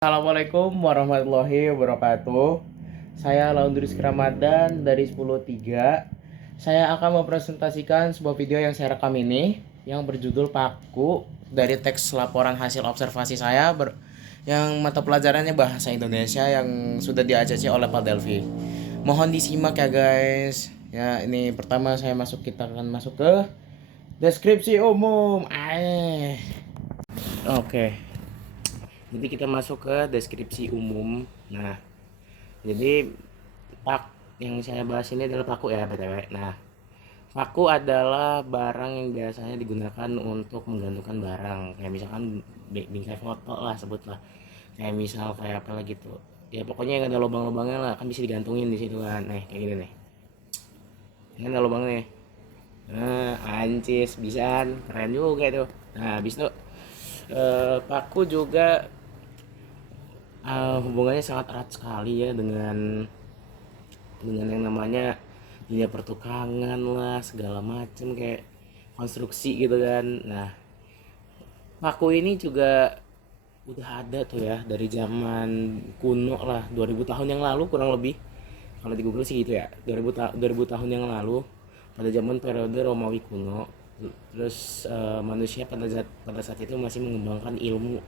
Assalamualaikum warahmatullahi wabarakatuh. Saya Laundris Ramadan dari 10.3. Saya akan mempresentasikan sebuah video yang saya rekam ini yang berjudul Paku dari teks laporan hasil observasi saya yang mata pelajarannya bahasa Indonesia yang sudah di-ACC oleh Pak Delvi. Mohon disimak ya guys. Ya, ini pertama kita akan masuk ke deskripsi umum. Oke. Jadi kita masuk ke deskripsi umum. Nah, jadi yang saya bahas ini adalah paku ya, btw. Nah, paku adalah barang yang biasanya digunakan untuk menggantungkan barang. Kayak misalkan bingkai foto lah, sebutlah. Kayak apa lagi tuh. Ya pokoknya yang ada lubang-lubangnya lah, kan bisa digantungin di situ kan. Nih, kayak gini nih. Ini ada lubangnya nih. Nah, ancis, bisaan, keren juga tuh. Nah, habis itu paku juga hubungannya sangat erat sekali ya dengan yang namanya dunia pertukangan lah, segala macem kayak konstruksi gitu kan. Nah, paku ini juga udah ada tuh ya dari zaman kuno lah, 2000 tahun yang lalu kurang lebih. Kalau di Google sih gitu ya, 2000 tahun yang lalu pada zaman periode Romawi kuno. Terus manusia pada saat itu masih mengembangkan ilmu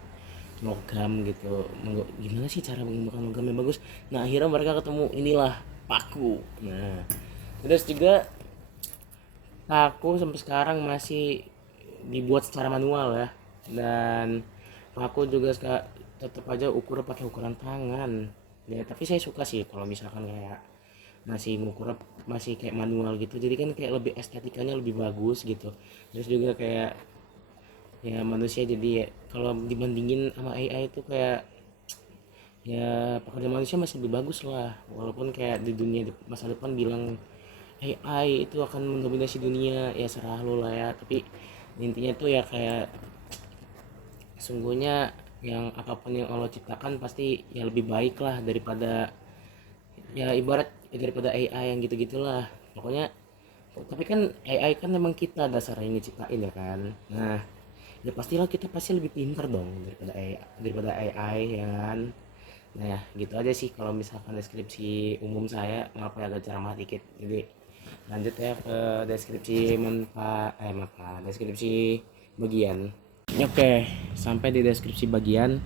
logam gitu. Gimana sih cara mengembangkan logam yang bagus? Nah, akhirnya mereka ketemu inilah paku. Nah, terus juga paku sampai sekarang masih dibuat secara manual ya. Dan paku juga tetap aja pakai ukuran tangan. Ya, tapi saya suka sih kalau misalkan kayak masih kayak manual gitu. Jadi kan kayak lebih estetikanya lebih bagus gitu. Terus juga kayak ya manusia jadi kalau dibandingin sama AI itu kayak ya pekerjaan manusia masih lebih bagus lah, walaupun kayak di dunia masa depan bilang AI itu akan mendominasi dunia, ya serah lo lah ya. Tapi intinya tuh ya kayak sungguhnya yang apapun yang Allah ciptakan pasti ya lebih baik lah daripada ya ibarat ya daripada AI yang gitu-gitulah pokoknya. Tapi kan AI kan memang kita dasarnya yang diciptain ya kan. Nah, ya pastilah kita pasti lebih pintar dong daripada AI ya kan. Nah ya gitu aja sih kalau misalkan deskripsi umum saya. Maaf ya agak ceramah dikit. Jadi lanjut ya ke deskripsi deskripsi bagian. Oke, sampai di deskripsi bagian.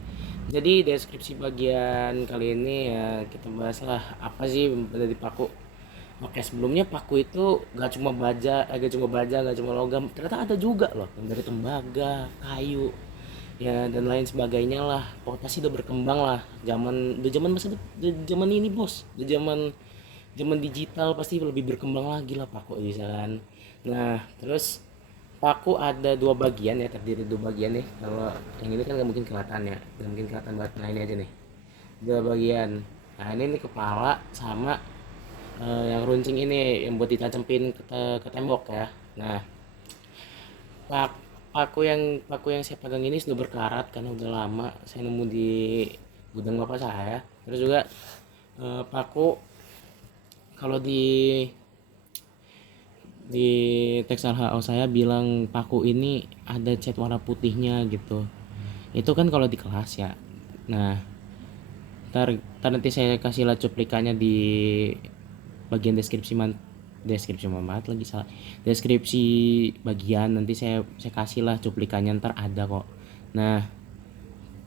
Jadi deskripsi bagian kali ini ya kita bahas lah apa sih dari paku. Oke, sebelumnya paku itu gak cuma logam, ternyata ada juga loh yang dari tembaga, kayu, ya dan lain sebagainya lah. Pokoknya pasti udah berkembang lah. Zaman ini bos, udah zaman digital pasti lebih berkembang lagi lah paku bisa kan. Nah, terus paku ada dua bagian ya, terdiri dua bagian nih. Kalau yang ini kan nggak mungkin kelihatan banget. Nah ini aja nih, dua bagian. Nah ini nih kepala sama yang runcing ini yang buat ditancapin ke tembok ya. Nah, pak paku yang saya pegang ini sudah berkarat karena udah lama saya nemu di gudang bapak saya. Terus juga paku kalau di teks LHO saya bilang paku ini ada cat warna putihnya gitu. Itu kan kalau di kelas ya. Nah, ntar nanti saya kasih lah cuplikannya di bagian deskripsi bagian. Nanti saya kasih lah cuplikannya, ntar ada kok. Nah,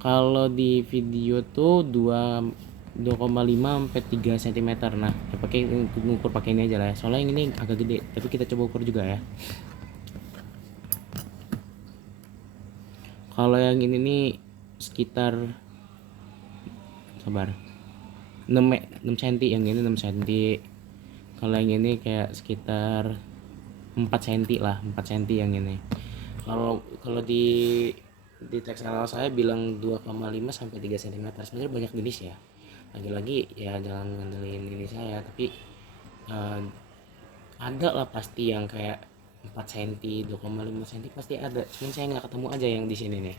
kalau di video tuh 2,5 sampai 3 cm. Nah, pakai ngukur pakai ini aja lah ya. Soalnya yang ini agak gede, tapi kita coba ukur juga ya. Kalau yang ini nih sekitar 6 cm, yang ini 6 cm. Kalau yang ini kayak sekitar 4 cm lah, 4 cm yang ini. Kalau di teks LL saya bilang 2,5 sampai 3 cm. Sebenarnya banyak jenis ya. Lagi-lagi ya jangan ngandelin ini saya, tapi ada lah pasti yang kayak 4 cm, 2,5 cm pasti ada. Cuman saya nggak ketemu aja yang di sini nih.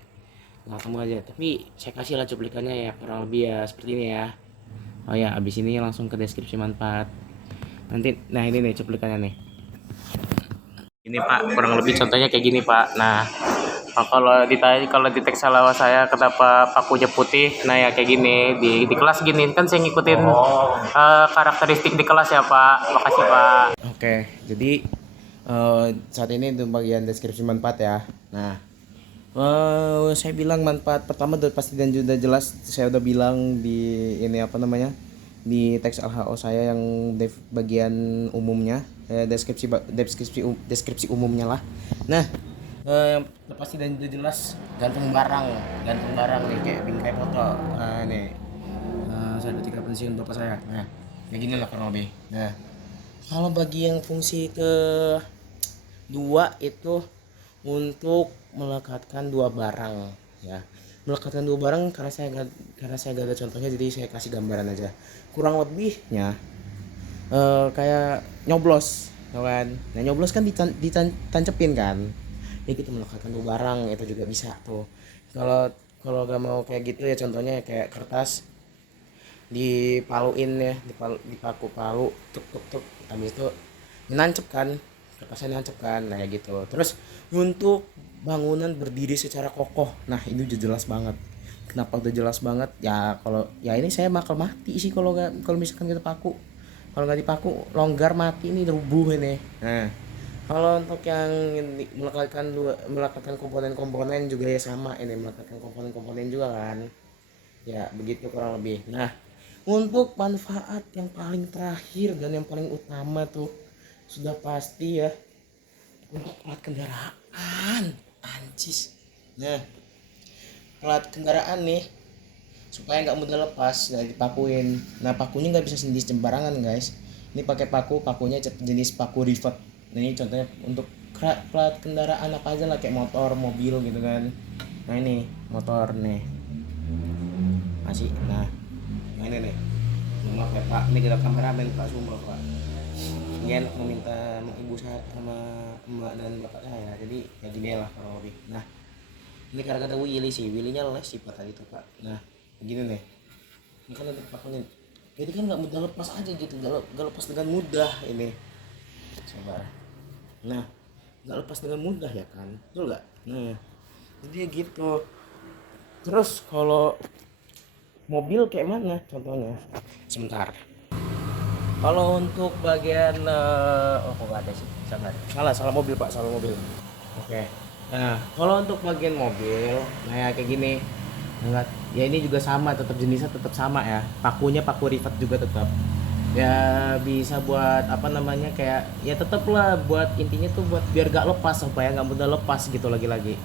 Nggak ketemu aja, tapi saya kasih lah cuplikannya ya, kurang lebih ya seperti ini ya. Oh ya, abis ini langsung ke deskripsi manfaat. Nanti, nah ini nih cuplikannya nih. Ini Pak, kurang lebih contohnya kayak gini Pak. Nah, Nah, kalau ditanya kalau di teks alawa saya kenapa pakunya putih, nah ya kayak gini di kelas gini kan saya ngikutin karakteristik di kelas ya Pak. Makasih Pak. Oke, jadi saat ini untuk bagian deskripsi manfaat ya. Nah, saya bilang manfaat pertama udah pasti dan sudah jelas saya udah bilang di ini apa namanya di teks LHO saya yang bagian umumnya deskripsi umumnya lah. Nah, pasti dan sudah jelas gantung barang nih kayak bingkai foto. Nah, nih saya ada 3 fungsi untuk apa saya. Nah, kayak gini lah kurang lebih. Nah, kalau bagi yang fungsi kedua itu untuk melekatkan dua barang ya, melekatkan dua barang karena saya gak ada contohnya jadi saya kasih gambaran aja kurang lebihnya kayak nyoblos kan. Nah nyoblos kan ditancepin kan ya gitu, melekatkan dua barang itu juga bisa tuh. Kalau kalau gak mau kayak gitu ya contohnya kayak kertas dipaluin ya, dipaku palu tuk tuk tuk habis itu nancep kan, kertasnya nancep kan, nah kayak gitu. Terus untuk bangunan berdiri secara kokoh, nah ini udah jelas banget. Kenapa udah jelas banget ya, kalau ya ini saya bakal mati sih kalau misalkan kita paku, kalau nggak dipaku longgar mati ini rubuh ini. Nah kalau untuk yang melekatkan komponen-komponen juga ya sama, ini melekatkan komponen-komponen juga kan ya begitu kurang lebih. Nah untuk manfaat yang paling terakhir dan yang paling utama tuh sudah pasti ya untuk plat kendaraan anjis. Nah plat kendaraan nih supaya nggak mudah lepas nggak dipakuin. Nah pakunya nggak bisa sendiri sembarangan guys, ini pakai pakunya jenis paku rivet. Nah ini contohnya untuk plat kendaraan apa aja lah kayak motor mobil gitu kan. Nah ini motor nih masih. Nah ini nih, maaf ya Pak, ini kita kameramen Pak, sumpah Pak. Ini enak meminta ibu saya sama emak dan bapak saya, jadi ya gini lah kalau lebih. Nah ini karena kata Willy sih, Willynya les sih Pak tadi tuh Pak. Nah begini nih, ini kan ada pakunya, jadi kan nggak mudah lepas aja gitu, nggak lepas dengan mudah ini. Sabar. Nah nggak lepas dengan mudah ya kan, betul nggak? Nah jadi gitu. Terus kalau mobil kayak mana contohnya? Sebentar. Kalau untuk bagian oh kok nggak ada sih, salah mobil Pak, salah mobil. Oke. Nah kalau untuk bagian mobil, nah ya kayak gini. Enggak, ya ini juga sama, tetap jenisnya tetap sama ya. Pakunya paku rivet juga tetap. Ya bisa buat apa namanya kayak ya tetap lah buat intinya tuh buat biar gak lepas supaya nggak mudah lepas gitu lagi-lagi.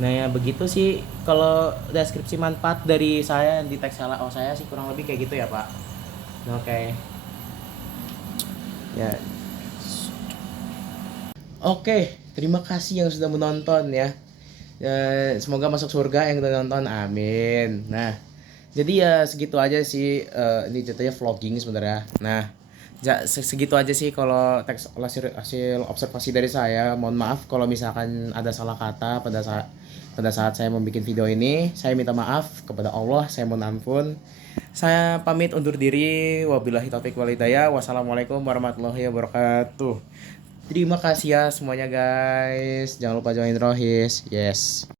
Nah ya begitu sih kalau deskripsi manfaat dari saya di teks LO saya sih kurang lebih kayak gitu ya Pak. Oke. Ya. Oke, terima kasih yang sudah menonton ya. Semoga masuk surga yang udah nonton, amin. Nah, jadi ya segitu aja sih. Ini jatuhnya vlogging sebenarnya. Nah, segitu aja sih kalau teks hasil observasi dari saya. Mohon maaf kalau misalkan ada salah kata pada saat saya membuat video ini. Saya minta maaf kepada Allah, saya mohon ampun. Saya pamit undur diri. Wabillahi taufiq wal hidayah. Wassalamualaikum warahmatullahi wabarakatuh. Terima kasih ya semuanya guys. Jangan lupa join Rohis. Yes.